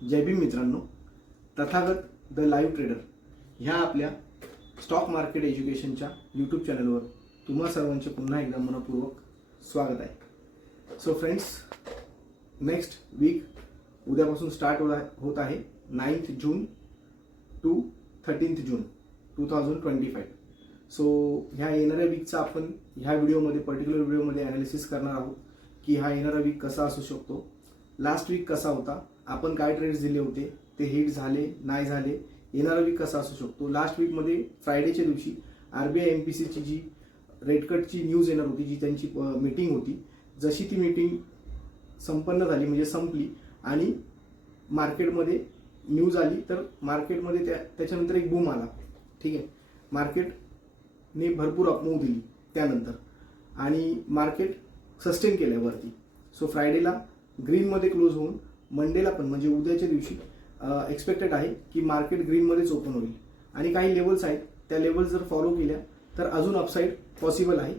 जय भीम मित्रांनो, Tathagata the live trader ह्या आपल्या स्टॉक मार्केट एज्युकेशनच्या यूट्यूब चॅनलवर तुम्हा सर्वांचे पुन्हा एकदा मनपूर्वक स्वागत आहे. सो फ्रेंड्स, नेक्स्ट वीक उद्यापासून स्टार्ट होत आहे 9th June to 13th June 2025. So ह्या येणाऱ्या वीकचा आपण ह्या व्हिडिओमध्ये पर्टिक्युलर व्हिडिओमध्ये ॲनालिसिस करणार आहोत की हा येणारा वीक कसा असू शकतो, लास्ट वीक कसा होता, आपण काय ट्रेड्स दिले होते, ते हिट झाले नाही झाले, येणारा वीक कसा असू शकतो. लास्ट वीकमध्ये फ्रायडेच्या दिवशी RBI MPCची जी रेट कटची न्यूज येणार होती, जी त्यांची मीटिंग होती, जशी ती मीटिंग संपन्न झाली म्हणजे संपली आणि मार्केटमध्ये न्यूज आली, तर मार्केटमध्ये त्याच्यानंतर एक बूम आला. ठीक आहे, मार्केटने भरपूर अपमूव दिली त्यानंतर आणि मार्केट सस्टेन केलं वरती. सो फ्रायडेला ग्रीनमध्ये क्लोज होऊन मंडेला पण म्हणजे उद्याच्या दिवशी एक्सपेक्टेड आहे की मार्केट ग्रीनमध्येच ओपन होईल आणि काही लेवल्स आहेत, त्या लेवल्स जर फॉलो केल्या तर अजून अपसाईड पॉसिबल आहे.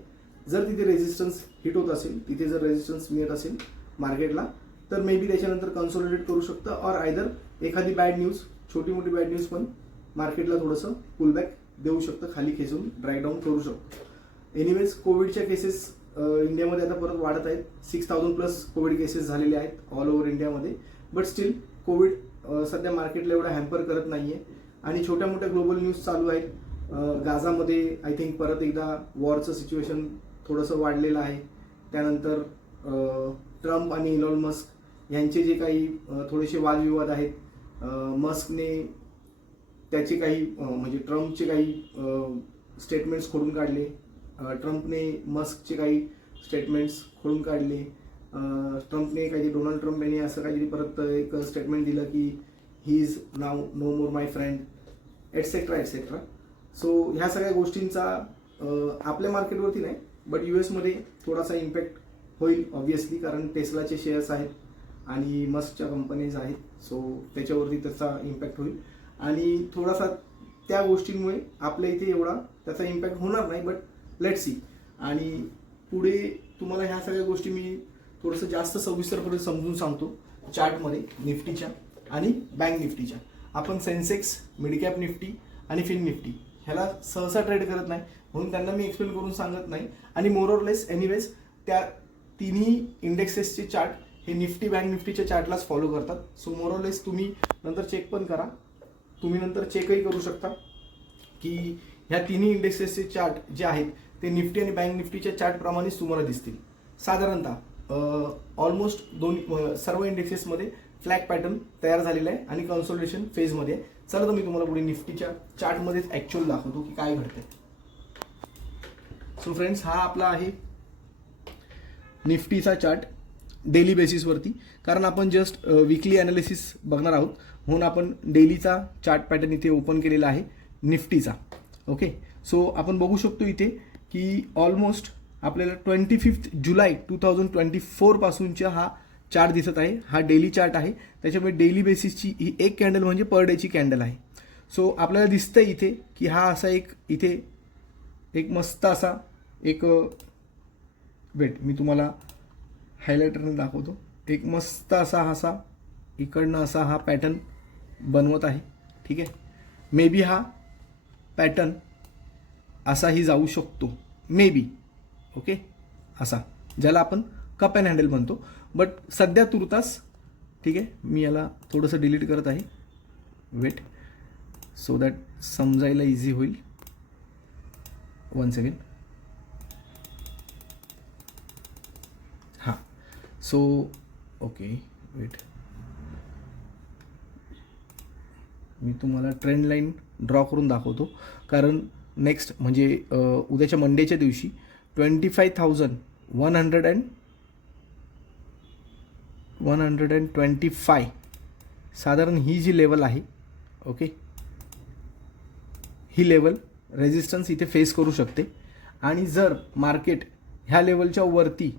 जर तिथे रेजिस्टन्स हिट होत असेल, तिथे जर रेजिस्टन्स मिळत असेल मार्केटला, तर मे बी त्याच्यानंतर कन्सोलिडेट करू शकतं ऑर आयदर एखादी बॅड न्यूज, छोटी मोठी बॅड न्यूज पण मार्केटला थोडंसं पुलबॅक देऊ शकतं, खाली खेचून ड्राय डाऊन करू शकतो. एनिवेज, कोविडच्या केसेस इंडियामध्ये आता परत वाढत आहेत. 6000+ कोविड केसेस झालेले आहेत ऑल ओव्हर इंडियामध्ये. बट स्टील कोविड सध्या मार्केटला एवढा हॅम्पर करत नाही आहे आणि छोट्या मोठ्या ग्लोबल न्यूज चालू आहेत. गाझामध्ये आय थिंक परत एकदा वॉरचं सिच्युएशन थोडंसं वाढलेलं आहे. त्यानंतर ट्रम्प आणि इलॉन मस्क यांचे जे काही थोडेसे वादविवाद आहेत, मस्कने त्याचे काही म्हणजे ट्रम्पचे काही स्टेटमेंट्स खोडून काढले, ट्रम्पने मस्कचे काही स्टेटमेंट्स खोडून काढले. ट्रम्पने काही डोनाल्ड ट्रम्प यांनी असं काहीतरी परत एक स्टेटमेंट दिलं की he is now no more my friend etcetera etcetera. So ह्या सगळ्या गोष्टींचा आपल्या मार्केटवरती नाही बट US मध्ये थोडासा इम्पॅक्ट होईल ऑब्व्हियसली, कारण टेस्लाचे शेअर्स आहेत आणि मस्कच्या कंपनीज आहेत. सो त्याच्यावरती त्याचा इम्पॅक्ट होईल आणि थोडासा त्या गोष्टींमुळे आपल्या इथे एवढा त्याचा इम्पॅक्ट होणार नाही, बट लेट्स सी. आणि पुढे तुम्हाला ह्या सगळ्या गोष्टी मी थोडंसं जास्त सविस्तरपणे समजून सांगतो चार्टमध्ये निफ्टीच्या आणि बँक निफ्टीच्या. आपण सेन्सेक्स, मिड कॅप निफ्टी आणि फिन निफ्टी ह्याला सहसा ट्रेड करत नाही, म्हणून त्यांना मी एक्सप्लेन करून सांगत नाही. आणि मोर ऑर लेस एनिवेज त्या तिन्ही इंडेक्सेसचे चार्ट हे निफ्टी बँक निफ्टीच्या चार्टलाच फॉलो करतात. सो मोर ऑर लेस तुम्ही नंतर चेक पण करा, तुम्ही नंतर चेकही करू शकता की ह्या तिन्ही इंडेक्सेसचे चार्ट जे आहेत ते निफ्टी आणि बँक निफ्टीच्या चार्टप्रमाणेच तुम्हाला दिसतील. साधारणतः ऑलमोस्ट सर्व इंडेक्सेसमध्ये फ्लॅग पॅटर्न तयार झालेला आहे आणि कन्सोलिडेशन फेजमध्ये आहे. चला तर मी तुम्हाला पुढे निफ्टीच्या चार्टमध्येच ॲक्च्युअल दाखवतो की काय घडतंय. सो फ्रेंड्स, हा आपला आहे निफ्टीचा चार्ट डेली बेसिसवरती, कारण आपण जस्ट वीकली ॲनालिसिस बघणार आहोत म्हणून आपण डेलीचा चार्ट पॅटर्न इथे ओपन केलेला आहे निफ्टीचा. ओके, सो आपण बघू शकतो इथे की ऑलमोस्ट आपल्याला 25 जुलै 2024 पासूनचा हा चार्ट दिसत आहे. हा डेली चार्ट आहे, त्याच्यामुळे डेली बेसिसची ही एक कॅन्डल म्हणजे पर डेची कॅन्डल आहे. सो आपल्याला दिसतंय इथे की हा असा इथे एक मस्त असा एक वेट मी तुम्हाला हायलायटरने दाखवतो. एक मस्त असा इकडनं असा हा पॅटर्न बनवत आहे. ठीक आहे, मे बी हा पॅटर्न असाही जाऊ शकतो, मे बी. ओके, असा ज्याला आपण कप अँड हँडल म्हणतो, बट सध्या तुर्तास. ठीक आहे, मी याला थोडंसं डिलीट करत आहे, वेट, सो दॅट समजायला इझी होईल. 1 सेकंड. हां, सो ओके, वेट, मी तुम्हाला ट्रेंड लाईन ड्रॉ करून दाखवतो, कारण नेक्स्ट म्हणजे उद्याच्या मंडेच्या दिवशी 25,125 साधारण ही जी लेवल आहे, ओके, ही लेवल रेजिस्टन्स इथे फेस करू शकते. आणि जर मार्केट ह्या लेवलच्या वरती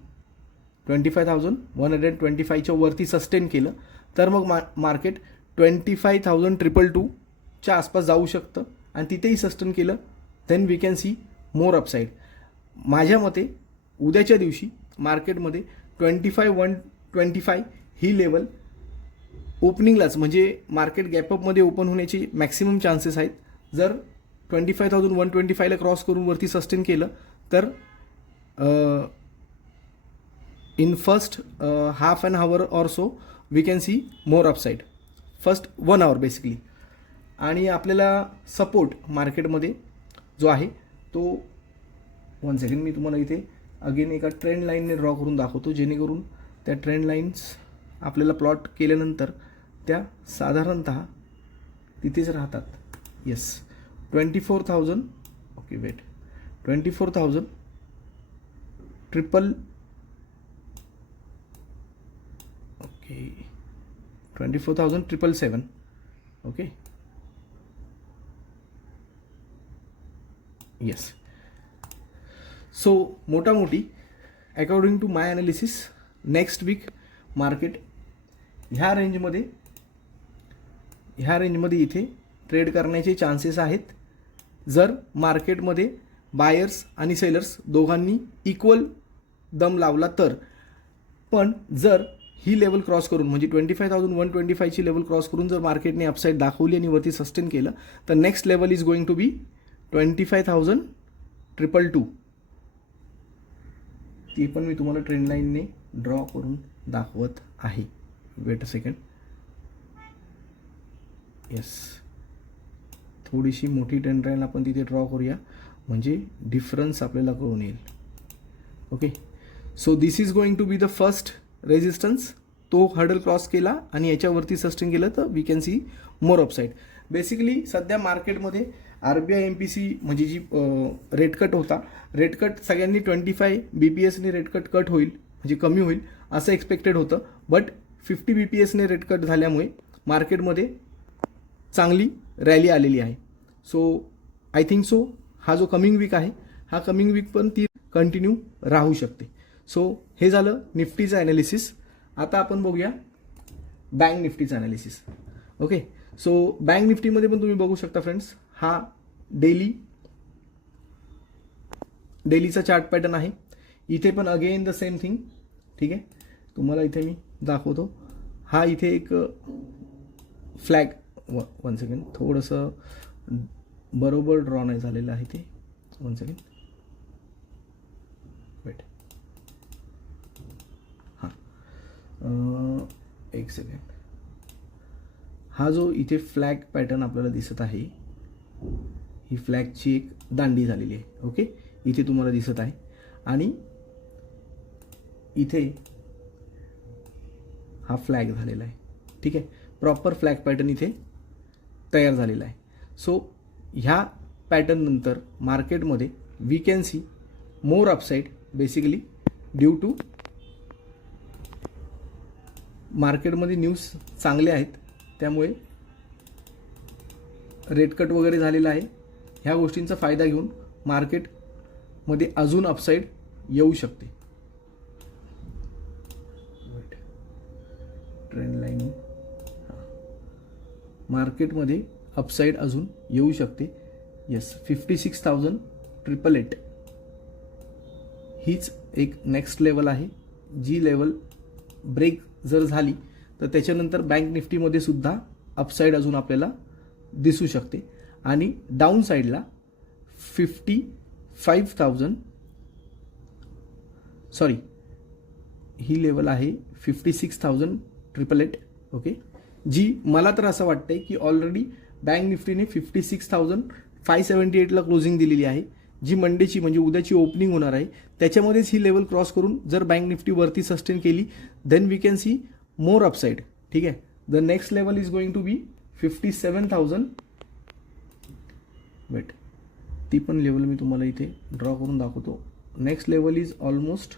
25,125च्या वरती सस्टेन केलं तर मग मार्केट 25,222च्या आसपास जाऊ शकतं आणि तिथेही सस्टेन केलं then we can see more upside. माझ्या मते उद्याच्या दिवशी मार्केटमध्ये 25,125 ही लेवल ओपनिंगलाच म्हणजे मार्केट गॅपअपमध्ये ओपन होण्याचे मॅक्सिमम चान्सेस आहेत. जर 25,125ला क्रॉस करून वरती सस्टेन केलं तर in first half an hour or so we can see more upside, first 1 hour basically. आणि आपल्याला सपोर्ट मार्केटमध्ये जो आहे तो 1 सेकंड मी तुम्हाला इथे अगेन एका ट्रेंड लाईनने ड्रॉ करून दाखवतो, जेणेकरून त्या ट्रेंड लाईन्स आपल्याला प्लॉट केल्यानंतर त्या साधारणतः तिथेच राहतात. Yes, 24,000 okay wait 24,000 triple okay 24,777 okay yes. So मोटामोटी according to my analysis next week market ह्या रेंजमध्ये इथे ट्रेड करण्याचे चान्सेस आहेत, जर मार्केटमध्ये बायर्स आणि सेलर्स दोघांनी इक्वल दम लावला तर. पण जर ही लेवल क्रॉस करून म्हणजे 25,125ची लेवल क्रॉस करून जर मार्केटने अपसाईड दाखवली आणि वरती सस्टेन केलं तर next level is going to be 25,222. ती पण मी तुम्हाला ट्रेंड लाईनने ड्रॉ करून दाखवत आहे. Weight a second. येस, थोडीशी मोठी ट्रेंड लाईन आपण तिथे ड्रॉ करूया म्हणजे डिफरन्स आपल्याला कळून येईल. Okay, so this is going to be the first resistance. तो हर्डल क्रॉस केला आणि याच्यावरती सस्टेन केलं तर we can see more upside. Basically सध्या मार्केटमध्ये RBI MPC म्हणजे जी रेट कट होता, रेट कट सगळ्यांनी 25 BPSने रेट कट होईल म्हणजे कमी होईल असं एक्सपेक्टेड होतं. बट 50 BPSने रेट कट झाल्यामुळे मार्केटमध्ये चांगली रॅली आलेली आहे. सो आय थिंक सो हा जो कमिंग वीक आहे हा कमिंग वीक पण ती कंटिन्यू राहू शकते. सो हे झालं निफ्टीचं ॲनालिसिस. आता आपण बघूया बँक निफ्टीचं ॲनालिसिस. ओके, सो बँक निफ्टीमध्ये पण तुम्ही बघू शकता फ्रेंड्स, हा डेलीचा चार्ट पॅटर्न आहे. इथे पण अगेन द सेम थिंग. ठीक आहे, तुम्हाला इथे मी दाखवतो. हा इथे एक फ्लॅग 1 सेकंड थोडंसं बरोबर ड्रॉ नाही झालेलं आहे ते. 1 सेकंड वेट. हां, 1 सेकंड. हा जो इथे फ्लॅग पॅटर्न आपल्याला दिसत आहे, ही फ्लॅगची एक दांडी झालेली आहे. ओके, इथे तुम्हाला दिसत आहे आणि इथे हा फ्लॅग झालेला आहे. ठीक आहे, प्रॉपर फ्लॅग पॅटर्न इथे तयार झालेला आहे. सो ह्या पॅटर्न नंतर मार्केटमध्ये we can see more upside basically due to मार्केटमध्ये न्यूज चांगले आहेत, त्यामुळे रेट कट वगैरे झालेला आहे. ह्या गोष्टींचा फायदा घेऊन मार्केटमध्ये अजून अपसाईड येऊ शकते. ट्रेंड लाईन मार्केटमध्ये अपसाईड अजून येऊ शकते. येस, 56,888 हीच एक नेक्स्ट लेवल आहे. जी लेवल ब्रेक जर झाली तर त्याच्यानंतर बँक निफ्टीमध्ये सुद्धा अपसाईड अजून आपल्याला दिसू शकते. आणि डाऊन साईडला 55,000 सॉरी ही लेवल आहे 56,888. ओके, जी मला तर असं वाटतंय की ऑलरेडी बँक निफ्टीने 56,578ला क्लोजिंग दिलेली आहे. जी मंडेची म्हणजे उद्याची ओपनिंग होणार आहे त्याच्यामध्येच ही लेवल क्रॉस करून जर बँक निफ्टी वरती सस्टेन केली then we can see more upside. ठीक आहे, the next level is going to be 57,000 wait. ती पण लेवल मी तुम्हाला इथे ड्रॉ करून दाखवतो. Next level is almost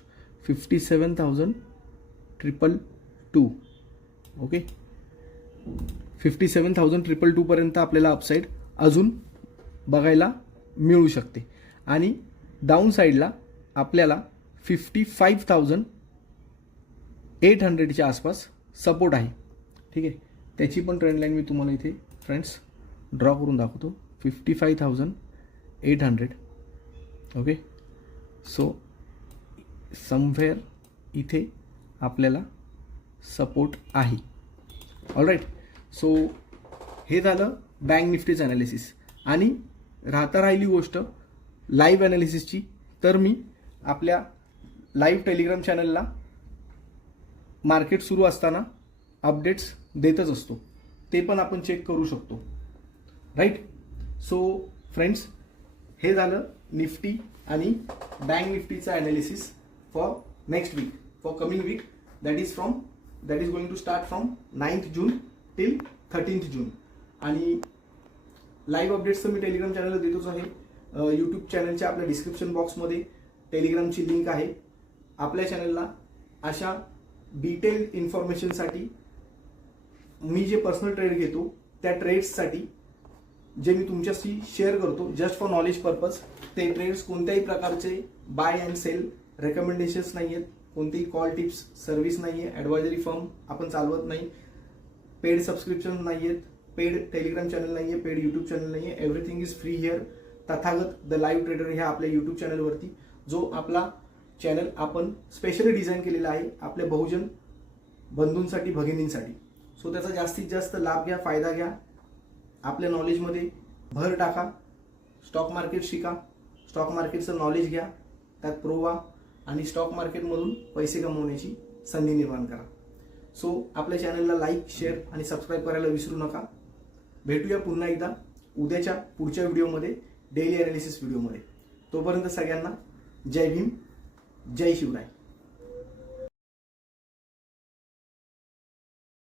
57,322. Okay, 57,322 पर्यंत आपल्याला अपसाईड अजून बघायला मिळू शकते. आणि डाऊन साईडला आपल्याला 55,800च्या आसपास सपोर्ट आहे. ठीक आहे, त्याची पण ट्रेंड लाईन मी तुम्हाला इथे फ्रेंड्स ड्रॉ करून दाखवतो. 55,800. ओके, सो समवेअर इथे आपल्याला सपोर्ट आहे. All right. सो हे झालं बँक निफ्टीचं ॲनालिसिस. आणि राहिली गोष्ट लाईव्ह ॲनालिसिसची, तर मी आपल्या लाईव्ह टेलिग्राम चॅनलला मार्केट सुरू असताना अपडेट्स देतच असतो, ते पण आपण चेक करू शकतो. राईट. सो फ्रेंड्स, हे झालं निफ्टी आणि बँक निफ्टीचं analysis for next week, for coming week, that is going to start from 9th June till 13th June. आणि लाईव्ह अपडेट्स तर मी टेलिग्राम चॅनलला देतोच आहे. यूट्यूब चॅनलच्या आपल्या डिस्क्रिप्शन बॉक्समध्ये टेलिग्रामची लिंक आहे. आपल्या चॅनलला अशा डिटेल्ड इन्फॉर्मेशनसाठी, मी जे पर्सनल ट्रेड घेतो त्या ट्रेड्ससाठी जे मी तुमच्याशी शेअर करतो जस्ट फॉर नॉलेज पर्पज, ते ट्रेड्स कोणत्याही प्रकारचे बाय अँड सेल रेकमेंडेशन्स नाही आहेत, कोणतेही कॉल टिप्स सर्व्हिस नाही आहे, ॲडवायझरी फर्म आपण चालवत नाही, पेड सबस्क्रिप्शन नाही आहेत, पेड टेलिग्राम चॅनल नाही आहे, पेड यूट्यूब चॅनल नाही आहे. Everything is free here. Tathagat the live trader ह्या आपल्या यूट्यूब चॅनलवरती, जो आपला चॅनल आपण स्पेशली डिझाईन केलेला आहे आपल्या बहुजन बंधूंसाठी, भगिनींसाठी. सो त्याचा जास्तीत जास्त लाभ घ्या, फायदा घ्या, आपल्या नॉलेजमध्ये भर टाका, स्टॉक मार्केट शिका, स्टॉक मार्केटचं नॉलेज घ्या, त्यात प्रो व्हा आणि स्टॉक मार्केटमधून पैसे कमवण्याची संधी निर्माण करा. सो आपल्या चॅनलला लाईक, शेअर आणि सबस्क्राईब करायला विसरू नका. भेटूया पुन्हा एकदा उद्याच्या पुढच्या व्हिडिओमध्ये, डेली ॲनालिसिस व्हिडिओमध्ये. तोपर्यंत सगळ्यांना जय भीम, जय शिवराय.